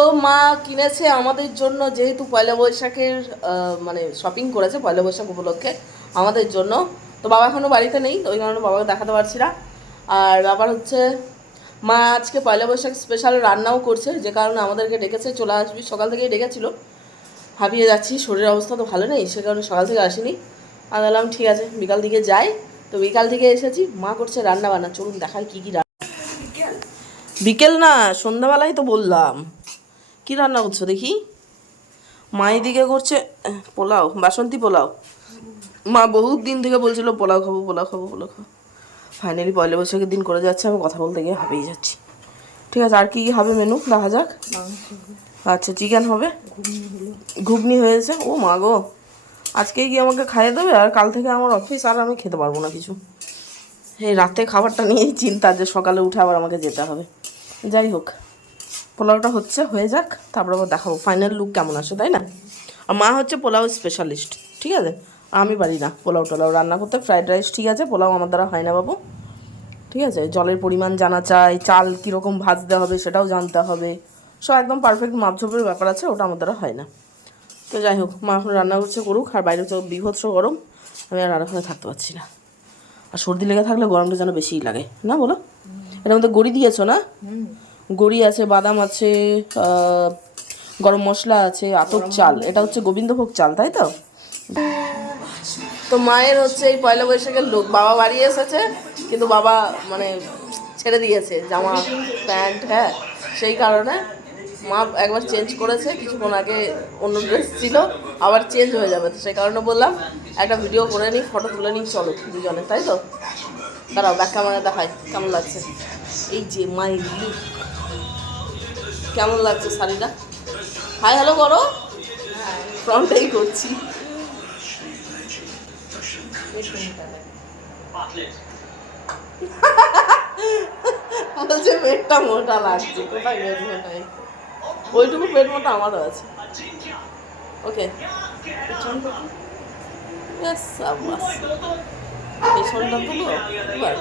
তো মা কিনেছে আমাদের জন্য, যেহেতু পয়লা বৈশাখের মানে শপিং করেছে পয়লা বৈশাখ উপলক্ষে আমাদের জন্য। তো বাবা এখনও বাড়িতে নেই, ওই কারণে বাবাকে দেখাতে পারছি না। আর ব্যাপার হচ্ছে মা আজকে পয়লা বৈশাখ স্পেশাল রান্নাও করছে, যে কারণে আমাদেরকে ডেকেছে, চলে আসবি। সকাল থেকেই ডেকেছিল, হাঁপিয়ে যাচ্ছি, শরীরের অবস্থা তো ভালো নেই, সে কারণে সকাল থেকে আসিনি। আমি বললাম ঠিক আছে বিকাল দিকে যাই। তো বিকাল থেকে এসেছি, মা করছে রান্না বান্না, চলুন দেখাই কী কী রান্না। বিকেল না, সন্ধ্যাবেলায় তো বললাম। কি রান্না করছো দেখি? মা এদিকে করছে পোলাও, বাসন্তী পোলাও। মা বহুত দিন থেকে বলছিল পোলাও খাবো পোলাও খাবো পোলাও খাবো। ফাইনালি পয়লা বৈশাখের দিন করে যাচ্ছে, আমি কথা বলতে গিয়ে হাঁপিয়ে যাচ্ছি। ঠিক আছে, আর কি কী হবে মেনু দেখা যাক। আচ্ছা চিকেন হবে, ঘুগনি হয়েছে। ও মা গো, আজকেই কি আমাকে খাইয়ে দেবে? আর কাল থেকে আমার অফিস, আর আমি খেতে পারবো না কিছু। এই রাতে খাবারটা নিয়েই চিন্তা, যে সকালে উঠে আবার আমাকে যেতে হবে। যাই হোক, পোলাওটা হচ্ছে, হয়ে যাক, তারপর আবার দেখাবো ফাইনাল লুক কেমন আসে, তাই না? আর মা হচ্ছে পোলাও স্পেশালিস্ট, ঠিক আছে? আমি পারি না পোলাও টোলাও রান্না করতে। ফ্রাইড রাইস ঠিক আছে, পোলাও আমার দ্বারা হয় না বাবু, ঠিক আছে? জলের পরিমাণ জানা চাই, চাল কীরকম ভাজতে হবে সেটাও জানতে হবে, সব একদম পারফেক্ট মাপঝোপের ব্যাপার আছে, ওটা আমার দ্বারা হয় না। তো যাই হোক, মা এখন রান্না করছে, করুক। আর বাইরে তো বিভৎস গরম, আমি আর ওখানে থাকতে পারছি না। আর সর্দি লেগে থাকলে গরমটা যেন বেশিই লাগে, না বলো? এটার মধ্যে গড়ি দিয়েছো না? গড়ি আছে, বাদাম আছে, গরম মশলা আছে, আতপ চাল, এটা হচ্ছে গোবিন্দভোগ চাল, তাই তো? তো মায়ের হচ্ছে এই পয়লা বৈশাখের লোক, বাবা বাড়ি এসেছে কিন্তু বাবা মানে ছেড়ে দিয়েছে জামা প্যান্ট, হ্যাঁ সেই কারণে মা একবার চেঞ্জ করেছে, কিছুক্ষণ আগে অন্য ড্রেস ছিল, আবার চেঞ্জ হয়ে যাবে। তো সেই কারণে বললাম একটা ভিডিও করে নিই, ফটো তুলে নিই, চলো দুজনে, তাই তো? দাঁড়াও ব্যাক ক্যামেরা দেখাই কেমন লাগছে। এই যে মাই লুক, কেমন লাগছে শাড়িটা? হাই হ্যালো করো, ফ্রন্টেই করছি। বলছে পেটটা মোটা লাগছে, কোথায় পেট মোটাই? ওইটুকু পেট মোটা আমারও আছে। ওকে, পেছনটা তুলো এবার।